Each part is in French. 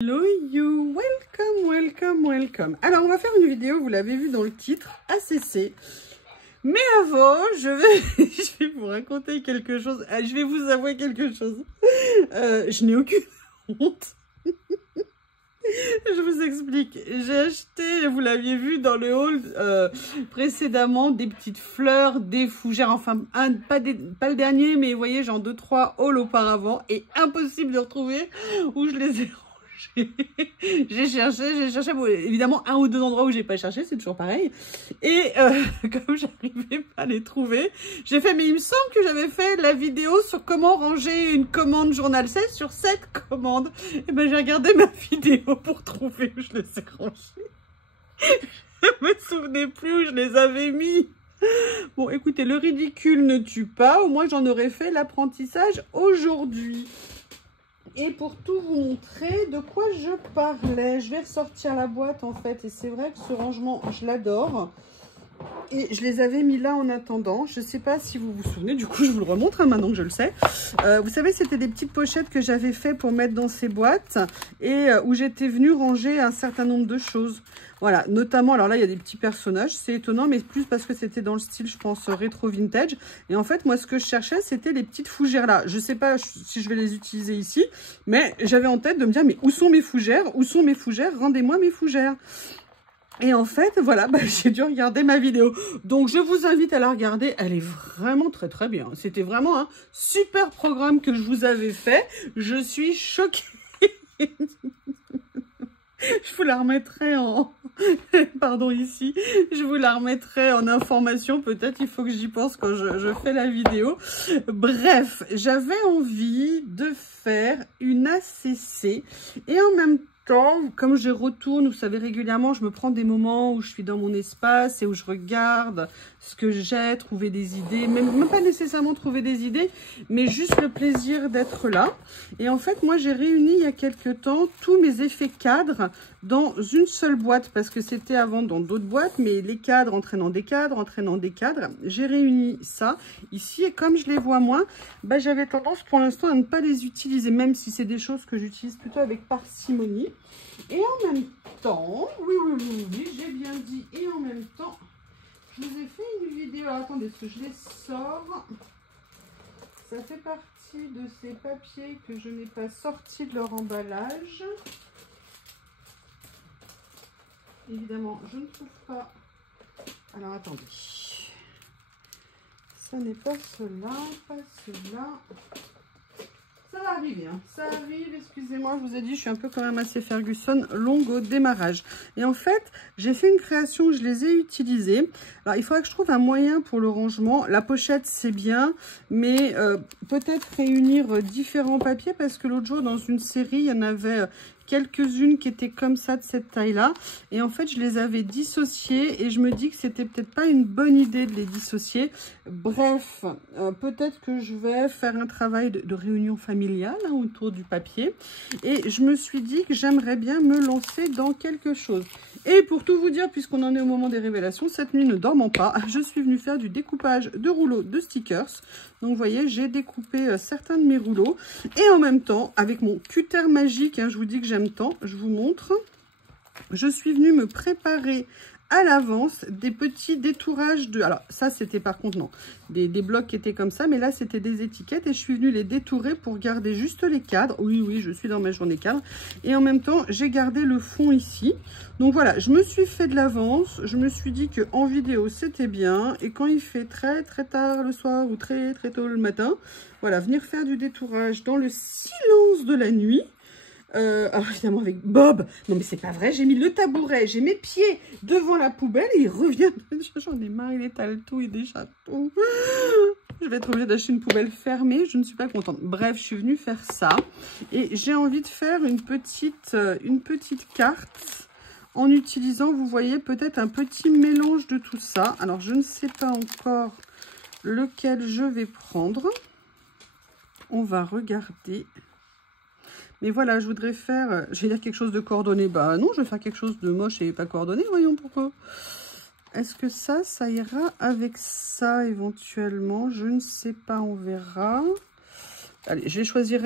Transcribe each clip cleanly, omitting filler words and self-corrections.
Hello you, welcome. Alors on va faire une vidéo, vous l'avez vu dans le titre, ACC. Mais avant, je vais vous raconter quelque chose, je vais vous avouer quelque chose. Je n'ai aucune honte. Je vous explique. J'ai acheté, vous l'aviez vu dans le haul précédemment, des petites fleurs, des fougères, enfin pas le dernier, mais vous voyez, genre 2-3 hauls auparavant, et impossible de retrouver où je les ai rangés. J'ai cherché, bon, évidemment un ou deux endroits où j'ai pas cherché, c'est toujours pareil. Et comme j'arrivais pas à les trouver, j'ai fait, mais il me semble que j'avais fait la vidéo sur comment ranger une commande journal 16 sur cette commande. Et ben j'ai regardé ma vidéo pour trouver où je les ai rangés. Je me souvenais plus où je les avais mis. Bon, écoutez, le ridicule ne tue pas. Au moins, j'en aurais fait l'apprentissage aujourd'hui. Et pour tout vous montrer de quoi je parlais, je vais ressortir la boîte en fait. Et c'est vrai que ce rangement, je l'adore. Et je les avais mis là en attendant. Je ne sais pas si vous vous souvenez, du coup je vous le remontre hein, maintenant que je le sais. Vous savez, c'était des petites pochettes que j'avais fait pour mettre dans ces boîtes. Et où j'étais venue ranger un certain nombre de choses. Voilà, notamment, alors là, il y a des petits personnages, c'est étonnant, mais plus parce que c'était dans le style, je pense, rétro vintage. Et en fait, moi, ce que je cherchais, c'était les petites fougères là. Je sais pas si je vais les utiliser ici, mais j'avais en tête de me dire, mais où sont mes fougères? Où sont mes fougères? Rendez-moi mes fougères. Et en fait, voilà, j'ai dû regarder ma vidéo. Donc, je vous invite à la regarder. Elle est vraiment très, très bien. C'était vraiment un super programme que je vous avais fait. Je suis choquée. Je vous la remettrai en... Pardon, ici. Je vous la remettrai en information. Peut-être il faut que j'y pense quand je fais la vidéo. Bref, j'avais envie de faire une ACC. Et en même temps, comme je retourne, vous savez, régulièrement, je me prends des moments où je suis dans mon espace et où je regarde ce que j'ai, trouver des idées. Même pas nécessairement trouver des idées, mais juste le plaisir d'être là. Et en fait, moi, j'ai réuni il y a quelques temps tous mes effets cadres dans une seule boîte, parce que c'était avant dans d'autres boîtes, mais les cadres entraînant des cadres, j'ai réuni ça ici, et comme je les vois moins, j'avais tendance pour l'instant à ne pas les utiliser, même si c'est des choses que j'utilise plutôt avec parcimonie. Et en même temps, oui, j'ai bien dit, et en même temps, je vous ai fait une vidéo, alors, attendez, parce que je les sors, ça fait partie de ces papiers que je n'ai pas sortis de leur emballage. Évidemment, je ne trouve pas. Alors, attendez. Ça n'est pas cela, pas cela. Ça va arriver, hein. Ça arrive, excusez-moi, je vous ai dit, je suis un peu quand même assez Ferguson, longue au démarrage. Et en fait, j'ai fait une création, je les ai utilisées. Alors, il faudra que je trouve un moyen pour le rangement. La pochette, c'est bien, mais peut-être réunir différents papiers, parce que l'autre jour, dans une série, il y en avait... quelques-unes qui étaient comme ça, de cette taille-là. Et en fait, je les avais dissociées et je me dis que c'était peut-être pas une bonne idée de les dissocier. Bref, peut-être que je vais faire un travail de réunion familiale hein, autour du papier. Et je me suis dit que j'aimerais bien me lancer dans quelque chose. Et pour tout vous dire, puisqu'on en est au moment des révélations, cette nuit ne dormant pas, je suis venue faire du découpage de rouleaux de stickers. Donc, vous voyez, j'ai découpé certains de mes rouleaux. Et en même temps, avec mon cutter magique, hein, je vous dis que j'aime tant, je vous montre. Je suis venue me préparer à l'avance des petits détourages de... Alors, ça, c'était par contre, non, des blocs qui étaient comme ça. Mais là, c'était des étiquettes et je suis venue les détourer pour garder juste les cadres. Oui, je suis dans ma journée cadre. Et en même temps, j'ai gardé le fond ici. Donc voilà, je me suis fait de l'avance. Je me suis dit qu'en vidéo, c'était bien. Et quand il fait très, très tard le soir ou très, très tôt le matin, voilà, venir faire du détourage dans le silence de la nuit. Alors évidemment avec Bob, non mais c'est pas vrai, j'ai mis le tabouret, j'ai mes pieds devant la poubelle et il revient, j'en ai marre, il étale tout, il déchappe tout. Je vais être obligée d'acheter une poubelle fermée, je ne suis pas contente. Bref, je suis venue faire ça et j'ai envie de faire une petite carte en utilisant, vous voyez, peut-être un petit mélange de tout ça. Alors je ne sais pas encore lequel je vais prendre, on va regarder. Mais voilà, je voudrais faire, je vais dire quelque chose de coordonné. Bah non, je vais faire quelque chose de moche et pas coordonné, voyons pourquoi. Est-ce que ça ira avec ça éventuellement? Je ne sais pas, on verra. Allez, je vais choisir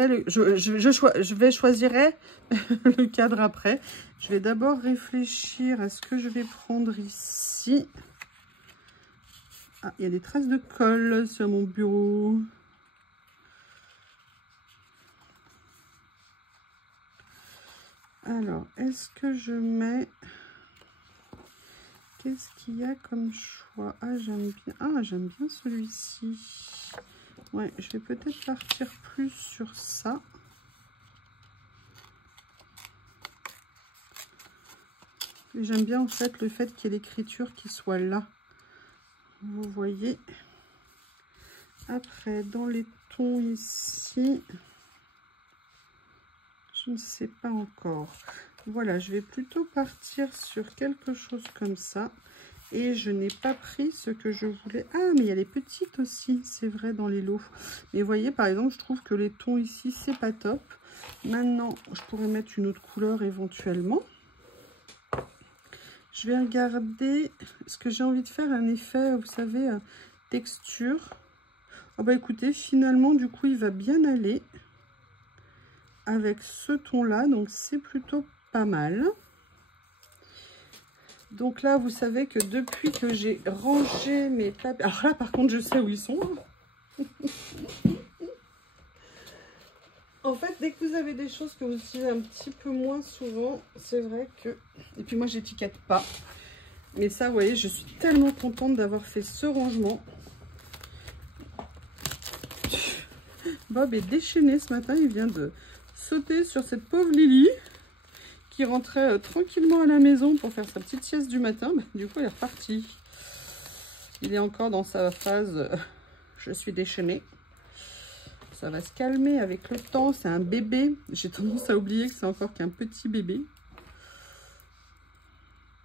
le cadre après. Je vais d'abord réfléchir à ce que je vais prendre ici. Ah, il y a des traces de colle sur mon bureau. Alors, est-ce que je mets... Qu'est-ce qu'il y a comme choix? Ah, j'aime bien celui-ci. Ouais, je vais peut-être partir plus sur ça. J'aime bien en fait le fait qu'il y ait l'écriture qui soit là. Vous voyez. Après, dans les tons ici, je ne sais pas encore. Voilà, je vais plutôt partir sur quelque chose comme ça. Et je n'ai pas pris ce que je voulais. Ah, mais il y a les petites aussi, c'est vrai, dans les lots. Mais vous voyez, par exemple, je trouve que les tons ici, c'est pas top. Maintenant, je pourrais mettre une autre couleur éventuellement. Je vais regarder ce que j'ai envie de faire, un effet, vous savez, texture. Ah bah écoutez, finalement, du coup, il va bien aller avec ce ton-là. Donc, c'est plutôt pas mal. Donc là, vous savez que depuis que j'ai rangé mes papiers... Alors là, par contre, je sais où ils sont. En fait, dès que vous avez des choses que vous utilisez un petit peu moins souvent, c'est vrai que... Et puis moi, j'étiquette pas. Mais ça, vous voyez, je suis tellement contente d'avoir fait ce rangement. Bob est déchaîné ce matin. Il vient de sauter sur cette pauvre Lily qui rentrait tranquillement à la maison pour faire sa petite sieste du matin. Bah, du coup, il est reparti. Il est encore dans sa phase je suis déchaînée. Ça va se calmer avec le temps. C'est un bébé. J'ai tendance à oublier que c'est encore qu'un petit bébé.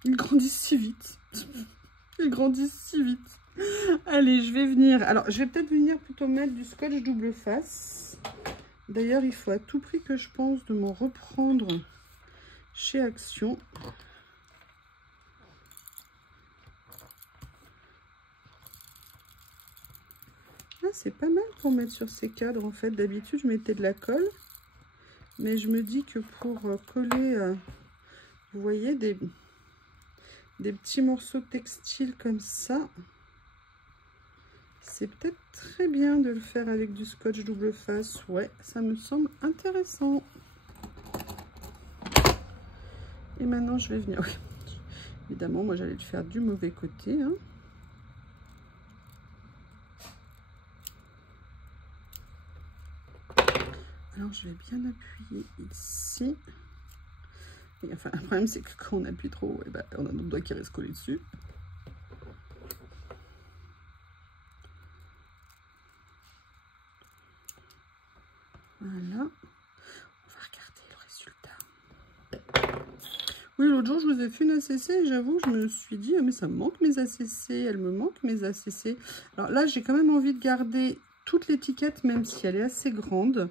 Il grandit si vite. Il grandit si vite. Allez, je vais venir. Alors, je vais peut-être venir plutôt mettre du scotch double face. D'ailleurs, il faut à tout prix que je pense de m'en reprendre chez Action. Ah, c'est pas mal pour mettre sur ces cadres. En fait, d'habitude, je mettais de la colle. Mais je me dis que pour coller, vous voyez, des petits morceaux textiles comme ça, c'est peut-être très bien de le faire avec du scotch double face. Ouais, ça me semble intéressant. Et maintenant, je vais venir... Oui. Évidemment, moi, j'allais le faire du mauvais côté. Hein. Alors, je vais bien appuyer ici. Et enfin, le problème, c'est que quand on appuie trop, eh ben, on a notre doigt qui reste collé dessus. Voilà. On va regarder le résultat. Oui, l'autre jour, je vous ai fait une ACC et j'avoue, je me suis dit, ah, mais ça me manque mes ACC, elles me manquent mes ACC. Alors là, j'ai quand même envie de garder toute l'étiquette, même si elle est assez grande.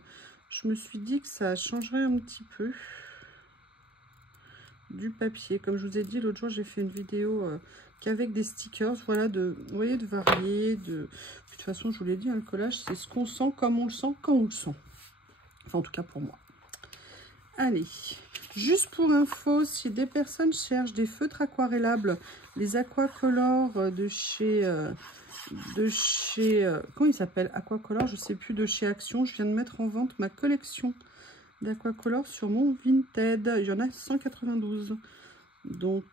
Je me suis dit que ça changerait un petit peu du papier. Comme je vous ai dit, l'autre jour, j'ai fait une vidéo qu'avec des stickers, voilà, vous voyez, de varier. De toute façon, je vous l'ai dit, hein, le collage, c'est ce qu'on sent, comme on le sent, quand on le sent. Enfin, en tout cas, pour moi. Allez, juste pour info, si des personnes cherchent des feutres aquarellables, les Aquacolor de chez comment il s'appelle, Aquacolor, je sais plus, de chez Action, je viens de mettre en vente ma collection d'Aquacolor sur mon Vinted. Il y en a 192. Donc,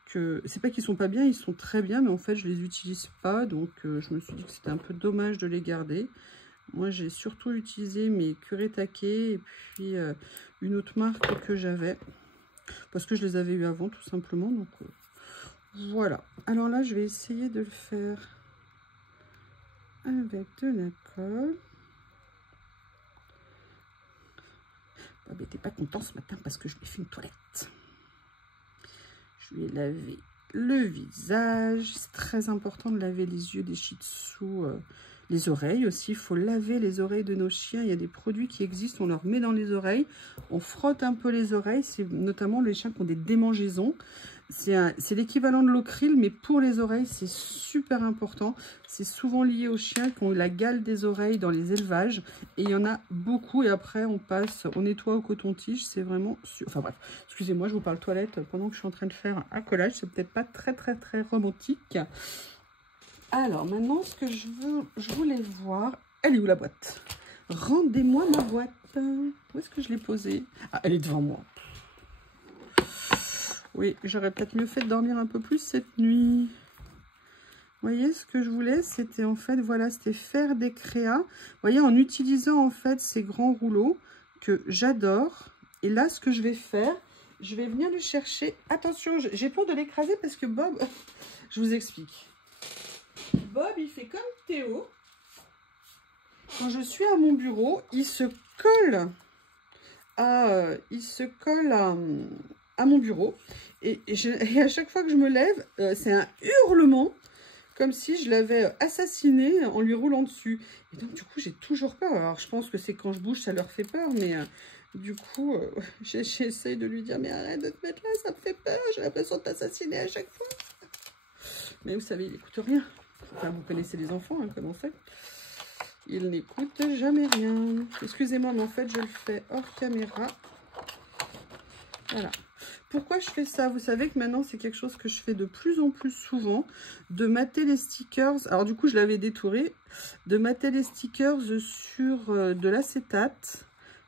c'est pas qu'ils sont pas bien, ils sont très bien, mais en fait, je les utilise pas. Donc, je me suis dit que c'était un peu dommage de les garder. Moi, j'ai surtout utilisé mes Kuretake et puis une autre marque que j'avais. Parce que je les avais eu avant, tout simplement. Donc, voilà. Alors là, je vais essayer de le faire avec de la colle. Bob n'était pas content ce matin parce que je lui ai fait une toilette. Je lui ai lavé le visage. C'est très important de laver les yeux des Shih Tzu Les oreilles aussi, il faut laver les oreilles de nos chiens. Il y a des produits qui existent, on leur met dans les oreilles. On frotte un peu les oreilles, c'est notamment les chiens qui ont des démangeaisons. C'est l'équivalent de l'Ocril, mais pour les oreilles, c'est super important. C'est souvent lié aux chiens qui ont la gale des oreilles dans les élevages. Et il y en a beaucoup. Et après, on nettoie au coton-tige. C'est vraiment... Enfin bref, excusez-moi, je vous parle toilette pendant que je suis en train de faire un collage. C'est peut-être pas très romantique. Alors, maintenant, ce que je voulais voir... Elle est où la boîte? Rendez-moi ma boîte. Où est-ce que je l'ai posée? Ah, elle est devant moi. Oui, j'aurais peut-être mieux fait de dormir un peu plus cette nuit. Vous voyez, ce que je voulais, c'était en fait, voilà, c'était faire des créas. Vous voyez, en utilisant en fait ces grands rouleaux que j'adore. Et là, ce que je vais faire, je vais venir le chercher. Attention, j'ai peur de l'écraser parce que Bob, je vous explique. Bob, il fait comme Théo. Quand je suis à mon bureau, il se colle à mon bureau. Et à chaque fois que je me lève, c'est un hurlement, comme si je l'avais assassiné en lui roulant dessus. Et donc, du coup, j'ai toujours peur. Alors, je pense que c'est quand je bouge, ça leur fait peur, mais du coup, j'essaye de lui dire, mais arrête de te mettre là, ça me fait peur, j'ai l'impression de t'assassiner à chaque fois. Mais vous savez, il n'écoute rien. Enfin, vous connaissez les enfants, hein, comment c'est. Il n'écoute jamais rien. Excusez-moi, mais en fait, je le fais hors caméra. Voilà. Pourquoi je fais ça? Vous savez que maintenant, c'est quelque chose que je fais de plus en plus souvent, de mater les stickers. Alors, du coup, je l'avais détouré. De mater les stickers sur de l'acétate.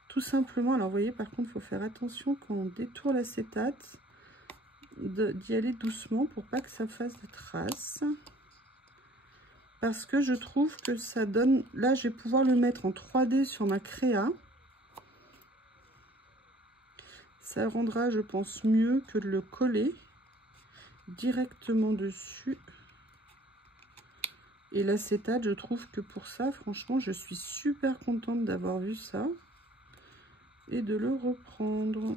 Tout simplement. Alors, vous voyez, par contre, il faut faire attention quand on détourne l'acétate, d'y aller doucement pour pas que ça fasse de traces. Parce que je trouve que ça donne... Là, je vais pouvoir le mettre en 3D sur ma créa. Ça rendra, je pense, mieux que de le coller directement dessus. Et l'acétate, je trouve que pour ça, franchement, je suis super contente d'avoir vu ça. Et de le reprendre.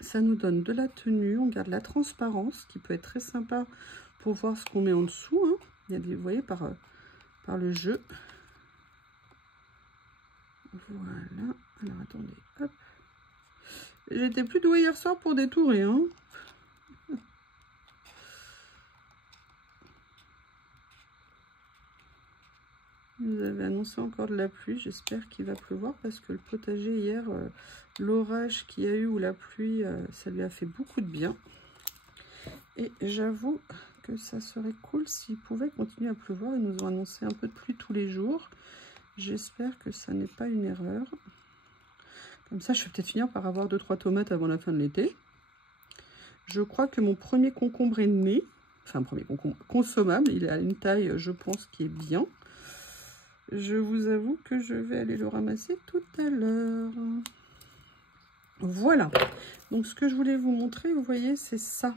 Ça nous donne de la tenue, on garde la transparence, qui peut être très sympa pour voir ce qu'on met en dessous, hein. Il y a des, vous voyez, par le jeu. Voilà. Alors, attendez. Hop. J'étais plus douée hier soir pour détourer, hein. Vous avez annoncé encore de la pluie. J'espère qu'il va pleuvoir parce que le potager hier, l'orage qu'il y a eu ou la pluie, ça lui a fait beaucoup de bien. Et j'avoue que ça serait cool s'il pouvait continuer à pleuvoir. Ils nous ont annoncé un peu de pluie tous les jours. J'espère que ça n'est pas une erreur. Comme ça, je vais peut-être finir par avoir 2-3 tomates avant la fin de l'été. Je crois que mon premier concombre est né. Enfin, premier concombre consommable. Il a une taille, je pense, qui est bien. Je vous avoue que je vais aller le ramasser tout à l'heure. Voilà. Donc, ce que je voulais vous montrer, vous voyez, c'est ça.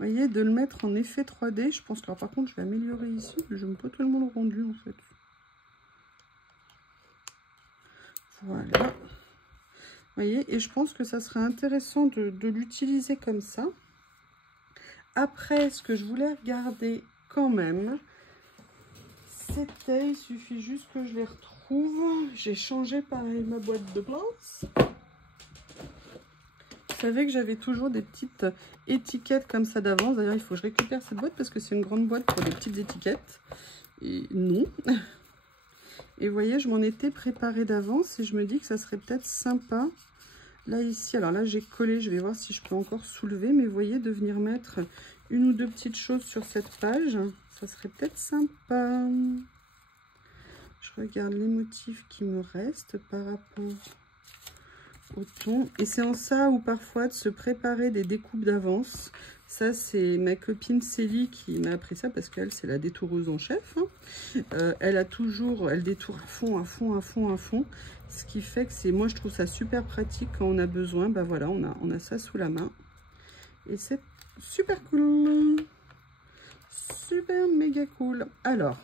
Vous voyez, de le mettre en effet 3D. Je pense que, alors, par contre, je vais améliorer ici. Je n'aime pas tellement le rendu, en fait. Voilà. Vous voyez, et je pense que ça serait intéressant de l'utiliser comme ça. Après, ce que je voulais regarder quand même, c'était, il suffit juste que je les retrouve. J'ai changé pareil ma boîte de place. Vous savez que j'avais toujours des petites étiquettes comme ça d'avance. D'ailleurs, il faut que je récupère cette boîte parce que c'est une grande boîte pour des petites étiquettes. Et non. Et vous voyez, je m'en étais préparée d'avance et je me dis que ça serait peut-être sympa. Là, ici, alors là, j'ai collé. Je vais voir si je peux encore soulever. Mais vous voyez, de venir mettre une ou deux petites choses sur cette page, ça serait peut-être sympa. Je regarde les motifs qui me restent par rapport au ton. Et c'est en ça où parfois de se préparer des découpes d'avance. Ça, c'est ma copine Célie qui m'a appris ça parce qu'elle, c'est la détoureuse en chef. Elle détourne à fond, à fond, à fond, à fond. Ce qui fait que c'est, moi, je trouve ça super pratique quand on a besoin. Bah voilà, on a ça sous la main. Et c'est super cool. Super méga cool. Alors,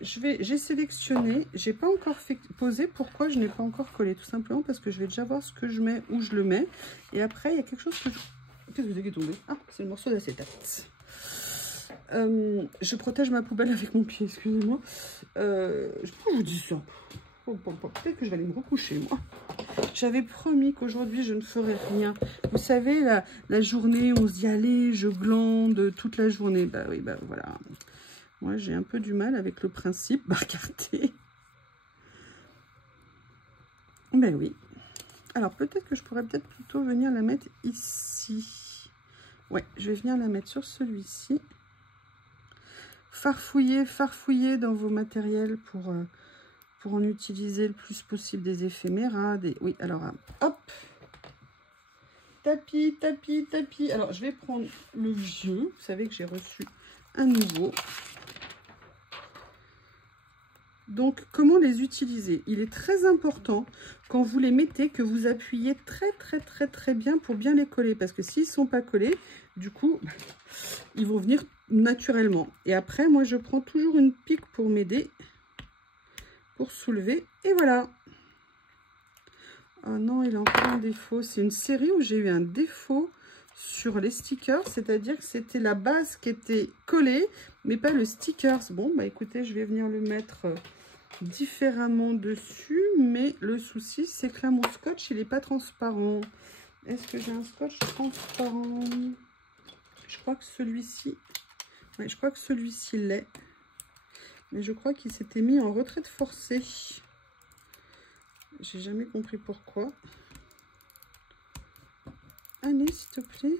j'ai sélectionné, j'ai pas encore fait poser. Pourquoi je n'ai pas encore collé? Tout simplement parce que je vais déjà voir ce que je mets, où je le mets. Et après, il y a quelque chose que je... Qu'est-ce que c'est qui est tombé? Ah, c'est le morceau d'acétate. Je protège ma poubelle avec mon pied, excusez-moi. Pourquoi je vous dis ça? Peut-être que je vais aller me recoucher, moi. J'avais promis qu'aujourd'hui, je ne ferais rien. Vous savez, la journée, on se dit, allez, je glande toute la journée. Bah oui, bah voilà. Moi, j'ai un peu du mal avec le principe. Bah, regardez. Ben oui. Alors, peut-être que je pourrais peut-être plutôt venir la mettre ici. Ouais, je vais venir la mettre sur celui-ci. Farfouillez dans vos matériels pour en utiliser le plus possible des éphémères. Oui, alors, hop. Tapis. Alors, je vais prendre le vieux. Vous savez que j'ai reçu un nouveau. Donc, comment les utiliser? Il est très important, quand vous les mettez, que vous appuyez très bien pour bien les coller. Parce que s'ils ne sont pas collés, du coup, ils vont venir naturellement. Et après, moi, je prends toujours une pique pour m'aider, pour soulever. Et voilà. Oh non, il a encore un défaut. C'est une série où j'ai eu un défaut sur les stickers. C'est-à-dire que c'était la base qui était collée, mais pas le sticker. Bon, bah écoutez, je vais venir le mettre différemment dessus, mais le souci c'est que là mon scotch il n'est pas transparent. Est-ce que j'ai un scotch transparent? Je crois que celui-ci, ouais, je crois que celui-ci l'est, mais je crois qu'il s'était mis en retraite forcée. J'ai jamais compris pourquoi. Allez, s'il te plaît.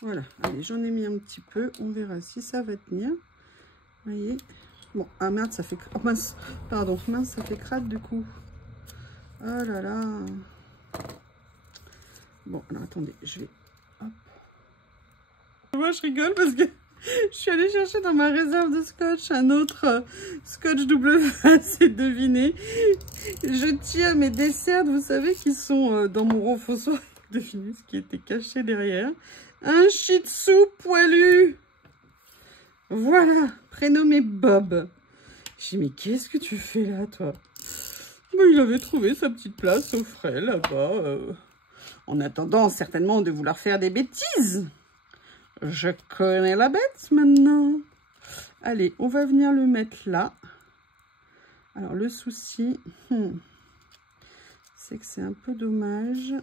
Voilà, allez, j'en ai mis un petit peu, on verra si ça va tenir. Vous voyez. Bon, ah merde, ça fait... Oh, mince, pardon, mince, ça fait crade du coup. Oh là là. Bon, alors attendez, je vais... Hop. Moi, je rigole parce que je suis allée chercher dans ma réserve de scotch un autre scotch double face et devinez. Je tiens mes desserts, vous savez, qui sont dans mon renfonçoir. Devinez ce qui était caché derrière. Un shih tzu poilu. Voilà, prénommé Bob. J'ai dit, mais qu'est-ce que tu fais là, toi? Mais il avait trouvé sa petite place au frais, là-bas. En attendant, certainement, de vouloir faire des bêtises. Je connais la bête, maintenant. Allez, on va venir le mettre là. Alors, le souci, c'est que c'est un peu dommage.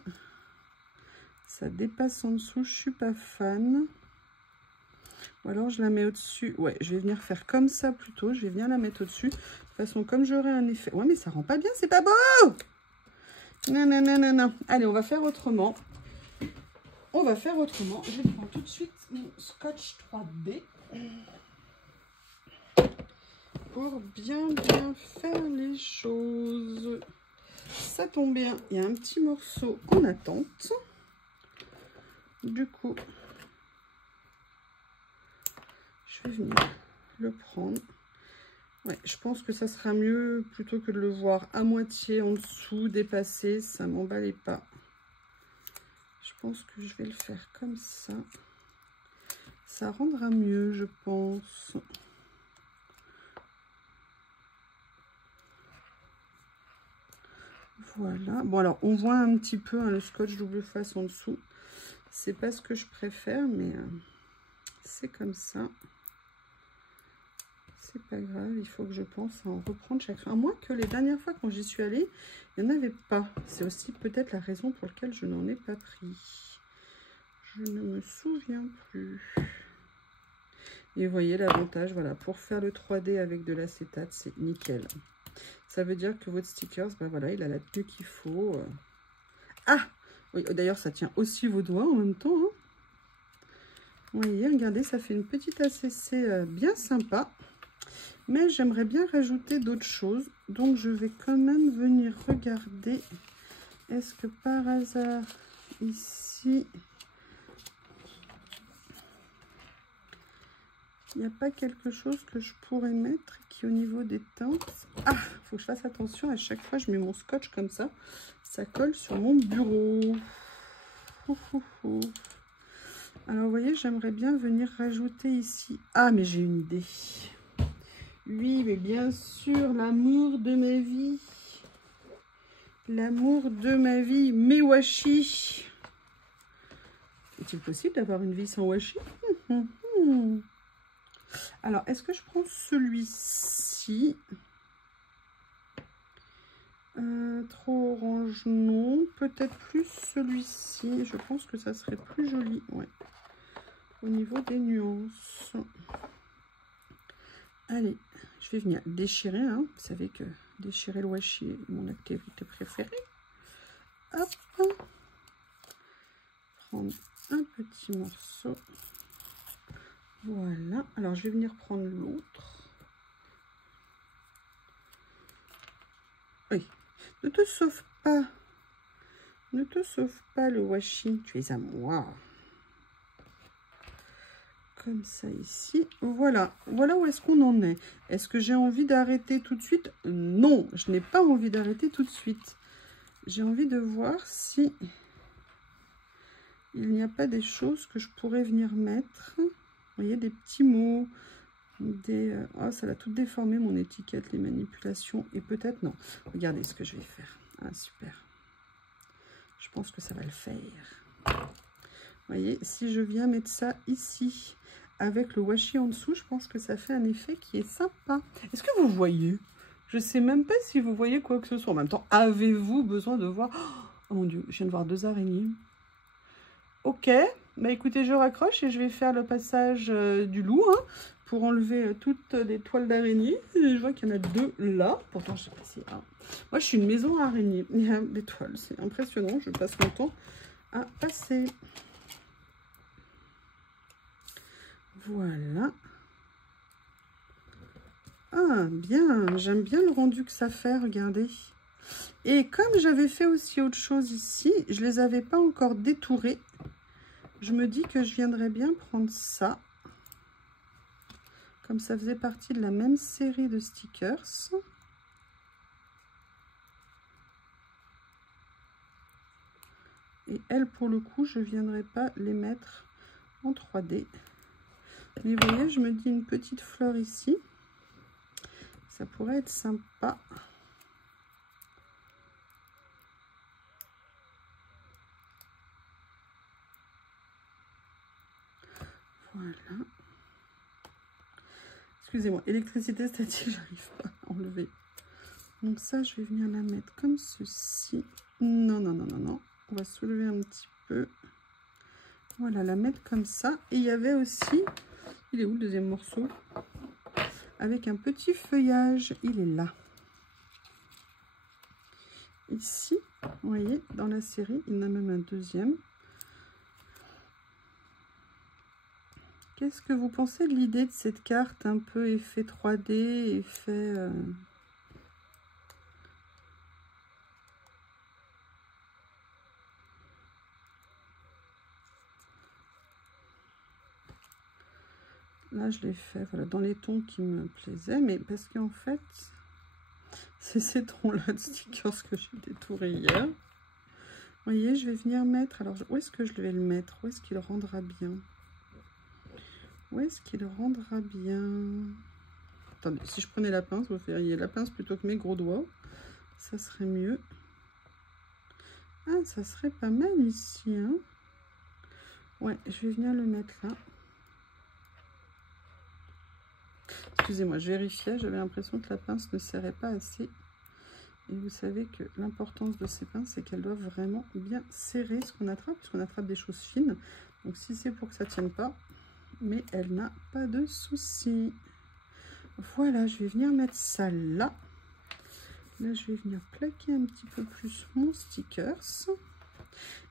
Ça dépasse en dessous, je suis pas fan. Ou alors je la mets au-dessus. Ouais, je vais venir faire comme ça plutôt. Je vais venir la mettre au-dessus. De toute façon, comme j'aurai un effet... Ouais, mais ça rend pas bien, c'est pas beau. Non. Allez, on va faire autrement. Je vais prendre tout de suite mon scotch 3D. Pour bien faire les choses. Ça tombe bien. Il y a un petit morceau en attente. Du coup... je vais venir le prendre. Ouais, je pense que ça sera mieux plutôt que de le voir à moitié en dessous, dépassé. Ça m'emballait pas. Je pense que je vais le faire comme ça. Ça rendra mieux, je pense. Voilà. Bon, alors, on voit un petit peu le scotch double face en dessous. C'est pas ce que je préfère, mais c'est comme ça. C'est pas grave, il faut que je pense à en reprendre chaque fois. À moins que les dernières fois quand j'y suis allée, il n'y en avait pas. C'est aussi peut-être la raison pour laquelle je n'en ai pas pris. Je ne me souviens plus. Et vous voyez l'avantage, voilà, pour faire le 3D avec de l'acétate, c'est nickel. Ça veut dire que votre sticker, ben voilà, il a la tenue qu'il faut. Ah oui, d'ailleurs, ça tient aussi vos doigts en même temps. Hein. Vous voyez, regardez, ça fait une petite ACC bien sympa. Mais j'aimerais bien rajouter d'autres choses. Donc, je vais quand même venir regarder. Est-ce que par hasard, ici, il n'y a pas quelque chose que je pourrais mettre qui, au niveau des teintes... Ah, il faut que je fasse attention. À chaque fois, je mets mon scotch comme ça. Ça colle sur mon bureau. Alors, vous voyez, j'aimerais bien venir rajouter ici... Ah, mais j'ai une idée. Oui, mais bien sûr, l'amour de ma vie. L'amour de ma vie, mes washi. Est-il possible d'avoir une vie sans washi? Alors, est-ce que je prends celui-ci? Trop orange, non. Peut-être plus celui-ci. Je pense que ça serait plus joli, ouais. Au niveau des nuances. Allez, je vais venir déchirer. Hein. Vous savez que déchirer le washi est mon activité préférée. Hop. Prendre un petit morceau. Voilà. Alors, je vais venir prendre l'autre. Oui. Ne te sauve pas. Ne te sauve pas le washi. Tu es à moi. Comme ça ici. Voilà. Voilà où est-ce qu'on en est. Est-ce que j'ai envie d'arrêter tout de suite? Non, je n'ai pas envie d'arrêter tout de suite. J'ai envie de voir si il n'y a pas des choses que je pourrais venir mettre. Vous voyez, des petits mots. Oh, ça l'a tout déformé mon étiquette, les manipulations. Et peut-être non. Regardez ce que je vais faire. Ah, super. Je pense que ça va le faire. Vous voyez, si je viens mettre ça ici, avec le washi en dessous, je pense que ça fait un effet qui est sympa. Est-ce que vous voyez? Je ne sais même pas si vous voyez quoi que ce soit. En même temps, avez-vous besoin de voir? Oh mon Dieu, je viens de voir 2 araignées. Ok, bah écoutez, je raccroche et je vais faire le passage du loup, hein, pour enlever toutes les toiles d'araignée. Je vois qu'il y en a 2 là. Pourtant, je sais pas si... Ah. Moi, je suis une maison à araignées. Il y a des toiles, c'est impressionnant. Je passe mon temps à passer. Voilà. Ah, bien. J'aime bien le rendu que ça fait, regardez. Et comme j'avais fait aussi autre chose ici, je ne les avais pas encore détourés. Je me dis que je viendrais bien prendre ça. Comme ça faisait partie de la même série de stickers. Et elles, pour le coup, je ne viendrai pas les mettre en 3D. Mais vous voyez, je me dis une petite fleur ici. Ça pourrait être sympa. Voilà. Excusez-moi, électricité statique, j'arrive pas à enlever. Donc ça, je vais venir la mettre comme ceci. Non, non, non, non, non. On va soulever un petit peu. Voilà, la mettre comme ça. Et il y avait aussi... Il est où le deuxième morceau? Avec un petit feuillage. Il est là. Ici, vous voyez, dans la série, il y en a même un deuxième. Qu'est-ce que vous pensez de l'idée de cette carte un peu effet 3D, effet... Là, je l'ai fait voilà, dans les tons qui me plaisaient, mais parce qu'en fait, c'est ces tons-là de stickers que j'ai détourés hier. Vous voyez, je vais venir mettre... Alors, où est-ce que je vais le mettre? Où est-ce qu'il rendra bien? Où est-ce qu'il rendra bien? Attendez, si je prenais la pince, vous feriez la pince plutôt que mes gros doigts. Ça serait mieux. Ah, ça serait pas mal ici, hein? Ouais, je vais venir le mettre là. Excusez-moi, je vérifiais, j'avais l'impression que la pince ne serrait pas assez. Et vous savez que l'importance de ces pinces, c'est qu'elles doivent vraiment bien serrer ce qu'on attrape, puisqu'on attrape des choses fines. Donc si c'est pour que ça ne tienne pas, mais elle n'a pas de souci. Voilà, je vais venir mettre ça là. Là, je vais venir plaquer un petit peu plus mon stickers.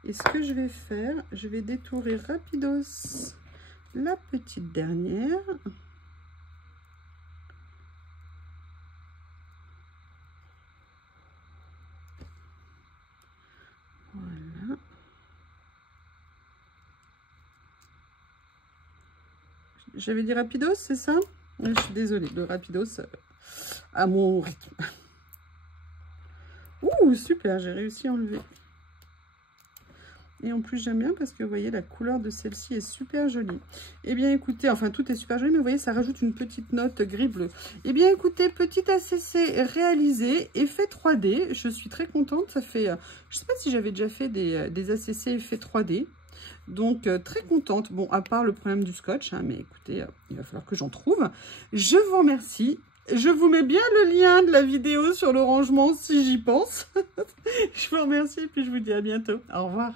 Et ce que je vais faire, je vais détourer rapidos la petite dernière. Voilà. J'avais dit rapidos, c'est ça? Je suis désolée, le rapidos à mon rythme. Ouh, super, j'ai réussi à enlever. Et en plus, j'aime bien parce que vous voyez, la couleur de celle-ci est super jolie. Eh bien, écoutez, enfin, tout est super joli, mais vous voyez, ça rajoute une petite note gris-bleu. Eh bien, écoutez, petit ACC réalisé, effet 3D. Je suis très contente. Ça fait, je ne sais pas si j'avais déjà fait des ACC effet 3D. Donc, très contente. Bon, à part le problème du scotch, hein, mais écoutez, il va falloir que j'en trouve. Je vous remercie. Je vous mets bien le lien de la vidéo sur le rangement si j'y pense. Je vous remercie et puis je vous dis à bientôt. Au revoir.